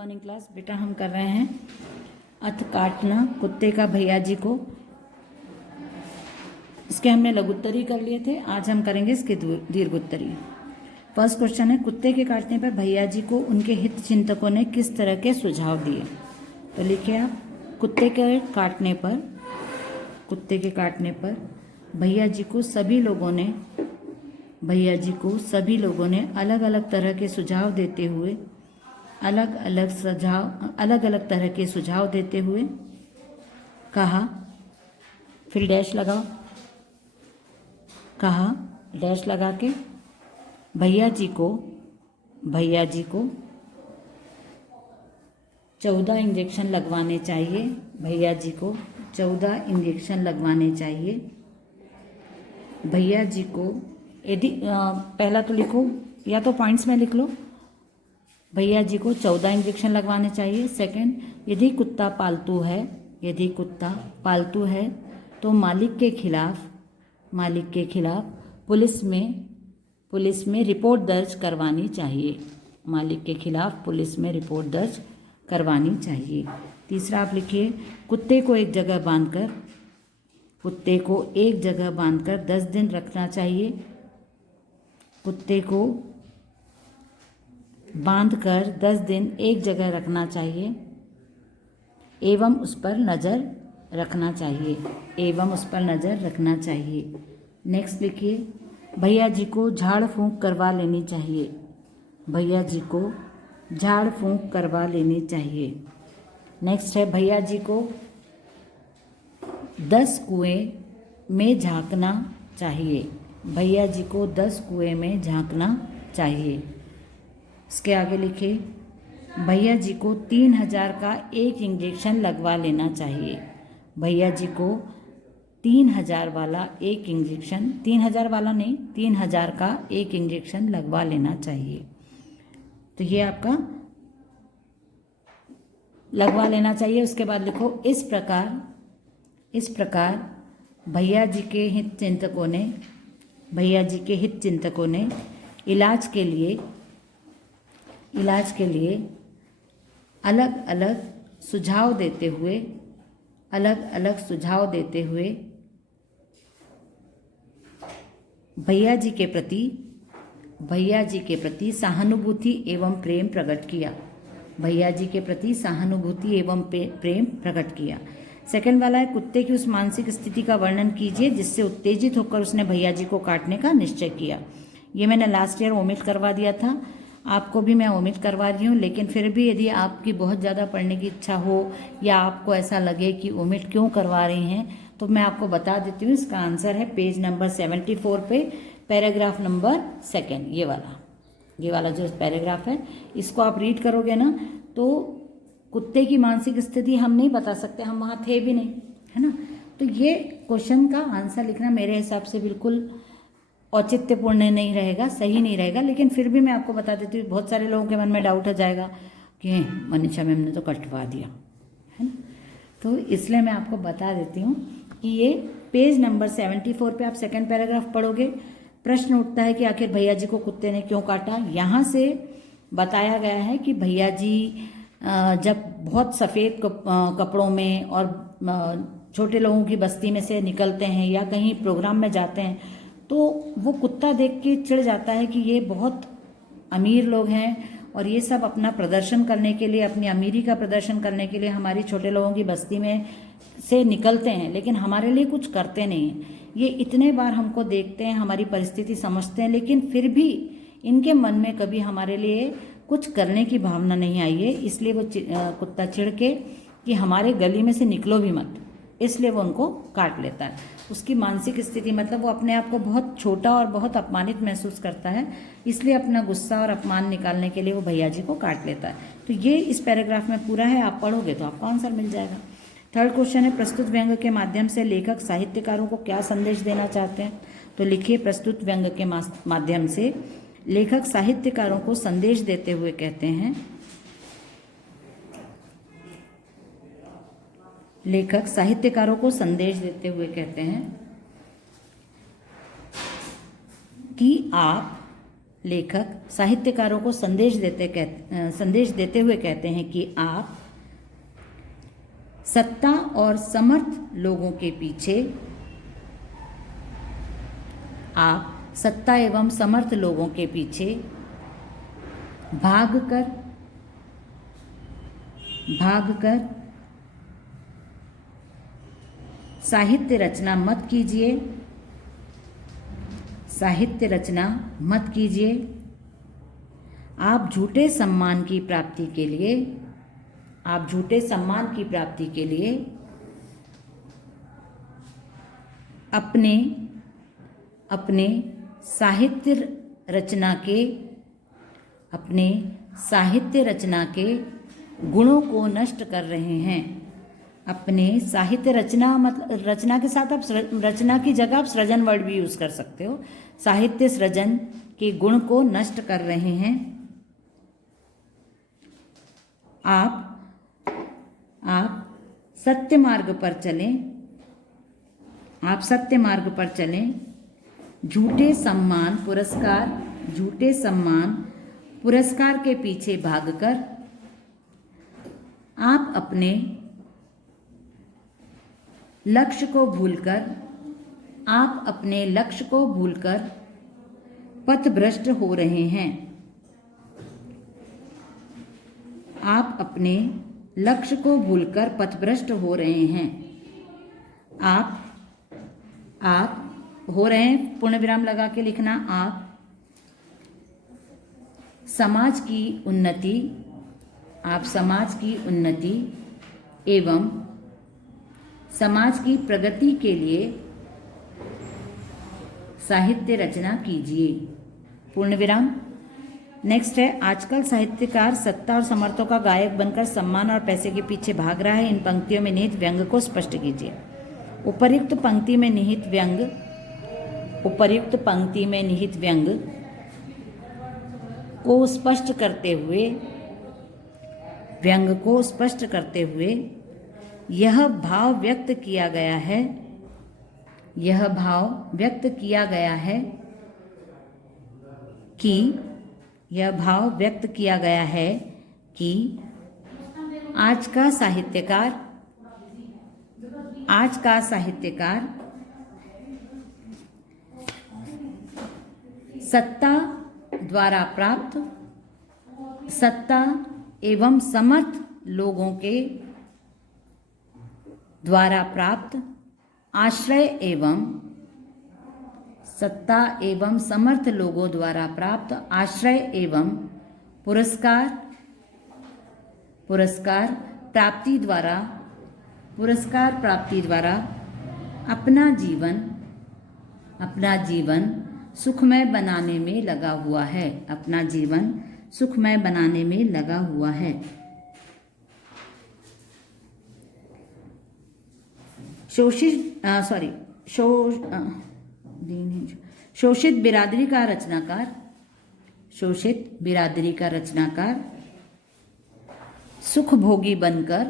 Morning class. बेटा हम कर रहे हैं अथ काटना कुत्ते का भैया जी को। इसके हमने लघुत्तरी कर लिए थे, आज हम करेंगे इसके दीर्घोत्तरी। फर्स्ट क्वेश्चन है, कुत्ते के काटने पर भैया जी को उनके हित चिंतकों ने किस तरह के सुझाव दिए। तो लिखिए आप, कुत्ते के काटने पर भैया जी को सभी लोगों ने अलग अलग तरह के सुझाव देते हुए अलग अलग सुझाव देते हुए कहा, फिर डैश लगाओ, कहा डैश लगा के भैया जी को 14 इंजेक्शन लगवाने चाहिए। भैया जी को 14 इंजेक्शन लगवाने चाहिए। भैया जी को यदि पहला तो लिखो या तो पॉइंट्स में लिख लो, भैया जी को 14 इंजेक्शन लगवाने चाहिए। सेकंड, यदि कुत्ता पालतू है तो मालिक के खिलाफ पुलिस में रिपोर्ट दर्ज करवानी चाहिए। मालिक के खिलाफ पुलिस में रिपोर्ट दर्ज करवानी चाहिए। तीसरा आप लिखिए, कुत्ते को एक जगह बांधकर 10 दिन रखना चाहिए। कुत्ते को बांधकर 10 दिन एक जगह रखना चाहिए एवं उस पर नज़र रखना चाहिए। नेक्स्ट लिखिए, भैया जी को झाड़ फूंक करवा लेनी चाहिए। नेक्स्ट है, भैया जी को 10 कुएं में झांकना चाहिए। इसके आगे लिखे, भैया जी को 3000 का एक इंजेक्शन लगवा लेना चाहिए। भैया जी को 3000 वाला एक इंजेक्शन, 3000 वाला नहीं, 3000 का एक इंजेक्शन लगवा लेना चाहिए। तो ये आपका लगवा लेना चाहिए। उसके बाद लिखो, इस प्रकार भैया जी के हित चिंतकों ने इलाज के लिए अलग अलग सुझाव देते हुए भैया जी के प्रति सहानुभूति एवं प्रेम प्रकट किया। सेकंड वाला है, कुत्ते की उस मानसिक स्थिति का वर्णन कीजिए जिससे उत्तेजित होकर उसने भैया जी को काटने का निश्चय किया। ये मैंने लास्ट ईयर ओमिट करवा दिया था, आपको भी मैं ओमिट करवा रही हूँ। लेकिन फिर भी यदि आपकी बहुत ज़्यादा पढ़ने की इच्छा हो या आपको ऐसा लगे कि ओमिट क्यों करवा रही हैं, तो मैं आपको बता देती हूँ। इसका आंसर है पेज नंबर 74 पे पैराग्राफ नंबर 2, ये वाला जो पैराग्राफ है, इसको आप रीड करोगे ना तो कुत्ते की मानसिक स्थिति हम नहीं बता सकते, हम वहाँ थे भी नहीं, है ना। तो ये क्वेश्चन का आंसर लिखना मेरे हिसाब से बिल्कुल औचित्यपूर्ण नहीं रहेगा, सही नहीं रहेगा। लेकिन फिर भी मैं आपको बता देती हूँ, बहुत सारे लोगों के मन में डाउट हो जाएगा कि मनीषा मैम ने तो कटवा दिया, है ना। तो इसलिए मैं आपको बता देती हूँ कि ये पेज नंबर 74 पे आप सेकंड पैराग्राफ पढ़ोगे। प्रश्न उठता है कि आखिर भैया जी को कुत्ते ने क्यों काटा। यहाँ से बताया गया है कि भैया जी जब बहुत सफ़ेद कपड़ों में और छोटे लोगों की बस्ती में से निकलते हैं या कहीं प्रोग्राम में जाते हैं, तो वो कुत्ता देख के चिढ़ जाता है कि ये बहुत अमीर लोग हैं और ये सब अपना प्रदर्शन करने के लिए, अपनी अमीरी का प्रदर्शन करने के लिए हमारी छोटे लोगों की बस्ती में से निकलते हैं, लेकिन हमारे लिए कुछ करते नहीं हैं। ये इतने बार हमको देखते हैं, हमारी परिस्थिति समझते हैं, लेकिन फिर भी इनके मन में कभी हमारे लिए कुछ करने की भावना नहीं आई है। इसलिए वो कुत्ता चिढ़ के कि हमारे गली में से निकलो भी मत, इसलिए वो उनको काट लेता है। उसकी मानसिक स्थिति मतलब वो अपने आप को बहुत छोटा और बहुत अपमानित महसूस करता है, इसलिए अपना गुस्सा और अपमान निकालने के लिए वो भैया जी को काट लेता है। तो ये इस पैराग्राफ में पूरा है, आप पढ़ोगे तो आपको आंसर मिल जाएगा। थर्ड क्वेश्चन है, प्रस्तुत व्यंग्य के माध्यम से लेखक साहित्यकारों को क्या संदेश देना चाहते हैं। तो लिखिए, प्रस्तुत व्यंग्य के माध्यम से लेखक साहित्यकारों को संदेश देते हुए कहते हैं, लेखक साहित्यकारों को संदेश देते हुए कहते हैं कि आप लेखक साहित्यकारों को संदेश देते हुए कहते हैं कि आप सत्ता और समर्थ लोगों के पीछे, आप सत्ता एवं समर्थ लोगों के पीछे भागकर साहित्य रचना मत कीजिए, साहित्य रचना मत कीजिए। आप झूठे सम्मान की प्राप्ति के लिए, आप झूठे सम्मान की प्राप्ति के लिए अपने साहित्य रचना के गुणों को नष्ट कर रहे हैं। अपने साहित्य रचना, मतलब रचना के साथ आप रचना की जगह आप सृजन वर्ड भी यूज कर सकते हो। साहित्य सृजन के गुण को नष्ट कर रहे हैं। आप सत्य मार्ग पर चलें, आप सत्य मार्ग पर चलें। झूठे सम्मान पुरस्कार के पीछे भागकर आप अपने लक्ष्य को भूलकर पथभ्रष्ट हो रहे हैं। आप अपने लक्ष्य को भूलकर पथभ्रष्ट हो रहे हैं। आप हो रहे हैं, पूर्ण विराम लगा के लिखना। आप समाज की उन्नति एवं समाज की प्रगति के लिए साहित्य रचना कीजिए। पूर्ण विराम। नेक्स्ट है, आजकल साहित्यकार सत्ता और समर्थों का गायक बनकर सम्मान और पैसे के पीछे भाग रहा है। इन पंक्तियों में निहित व्यंग को स्पष्ट कीजिए। उपर्युक्त पंक्ति में निहित व्यंग को स्पष्ट करते हुए यह भाव व्यक्त किया गया है कि आज का साहित्यकार सत्ता एवं समर्थ लोगों के द्वारा प्राप्त आश्रय एवं पुरस्कार प्राप्ति द्वारा अपना जीवन सुखमय बनाने में लगा हुआ है। शोषित बिरादरी का रचनाकार सुखभोगी बनकर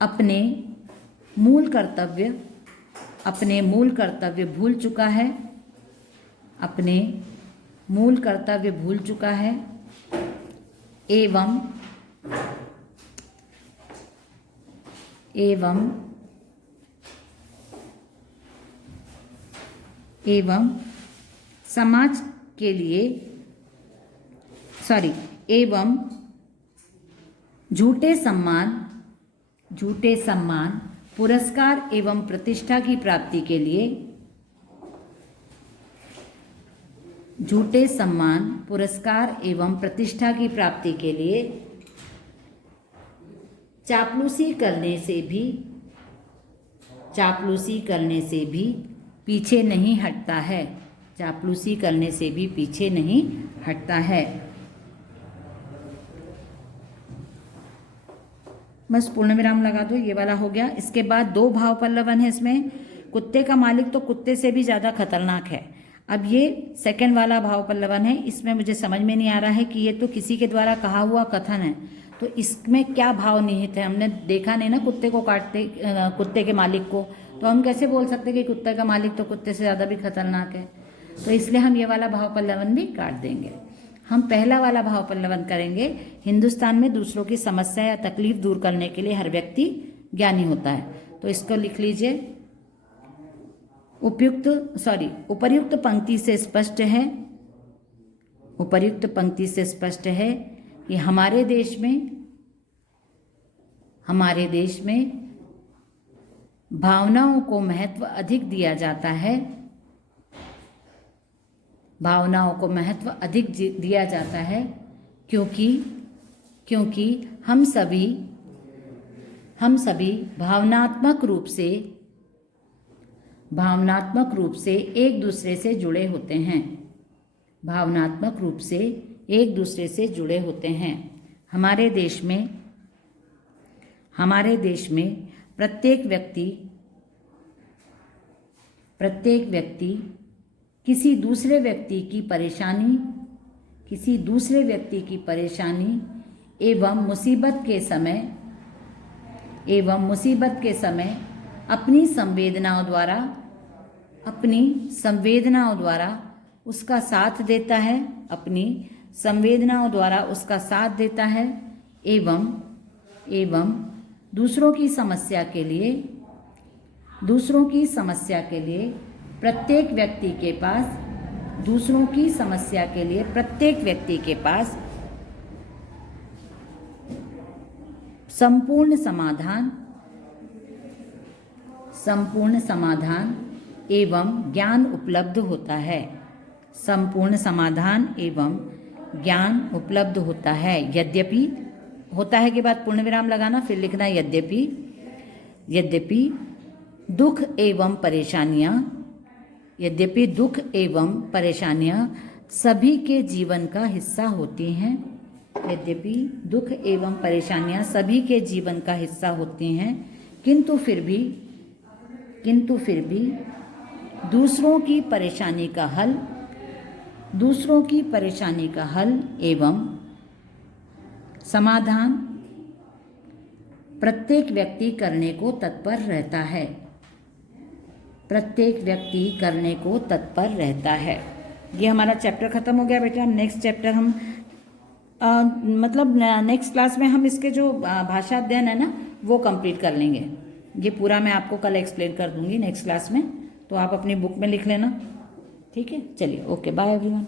अपने मूल कर्तव्य भूल चुका है एवं समाज के लिए झूठे सम्मान पुरस्कार एवं प्रतिष्ठा की प्राप्ति के लिए चापलूसी करने से भी पीछे नहीं हटता है। बस पूर्ण विराम लगा दो, ये वाला हो गया। इसके बाद 2 भाव पल्लवन है इसमें। कुत्ते का मालिक तो कुत्ते से भी ज़्यादा खतरनाक है। अब ये सेकंड वाला भाव पल्लवन है। इसमें मुझे समझ में नहीं आ रहा है कि ये तो किसी के द्वारा कहा हुआ कथन है, तो इसमें क्या भाव निहित है। हमने देखा नहीं ना कुत्ते को काटते, कुत्ते के मालिक को, तो हम कैसे बोल सकते हैं कि कुत्ते का मालिक तो कुत्ते से ज़्यादा भी खतरनाक है। तो इसलिए हम ये वाला भाव पल्लवन भी काट देंगे। हम पहला वाला भाव पल्लवन करेंगे, हिंदुस्तान में दूसरों की समस्या या तकलीफ दूर करने के लिए हर व्यक्ति ज्ञानी होता है। तो इसको लिख लीजिए, उपर्युक्त पंक्ति से स्पष्ट है, उपर्युक्त पंक्ति से स्पष्ट है कि हमारे देश में भावनाओं को महत्व अधिक दिया जाता है, भावनाओं को महत्व अधिक दिया जाता है क्योंकि हम सभी भावनात्मक रूप से एक दूसरे से जुड़े होते हैं, भावनात्मक रूप से एक दूसरे से जुड़े होते हैं। हमारे देश में प्रत्येक व्यक्ति किसी दूसरे व्यक्ति की परेशानी एवं मुसीबत के समय अपनी संवेदनाओं द्वारा उसका साथ देता है, एवं दूसरों की समस्या के लिए प्रत्येक व्यक्ति के पास संपूर्ण समाधान एवं ज्ञान उपलब्ध होता है, संपूर्ण समाधान एवं ज्ञान उपलब्ध होता है। यद्यपि, होता है के बाद पूर्ण विराम लगाना, फिर लिखना यद्यपि दुख एवं परेशानियां सभी के जीवन का हिस्सा होती हैं, यद्यपि दुख एवं परेशानियां सभी के जीवन का हिस्सा होती हैं, किंतु फिर भी दूसरों की परेशानी का हल एवं समाधान प्रत्येक व्यक्ति करने को तत्पर रहता है। ये हमारा चैप्टर खत्म हो गया बेटा। नेक्स्ट चैप्टर हम नेक्स्ट क्लास में हम इसके जो भाषा अध्ययन है ना वो कंप्लीट कर लेंगे। ये पूरा मैं आपको कल एक्सप्लेन कर दूंगी नेक्स्ट क्लास में, तो आप अपनी बुक में लिख लेना, ठीक है। चलिए, ओके, बाय एवरीवन।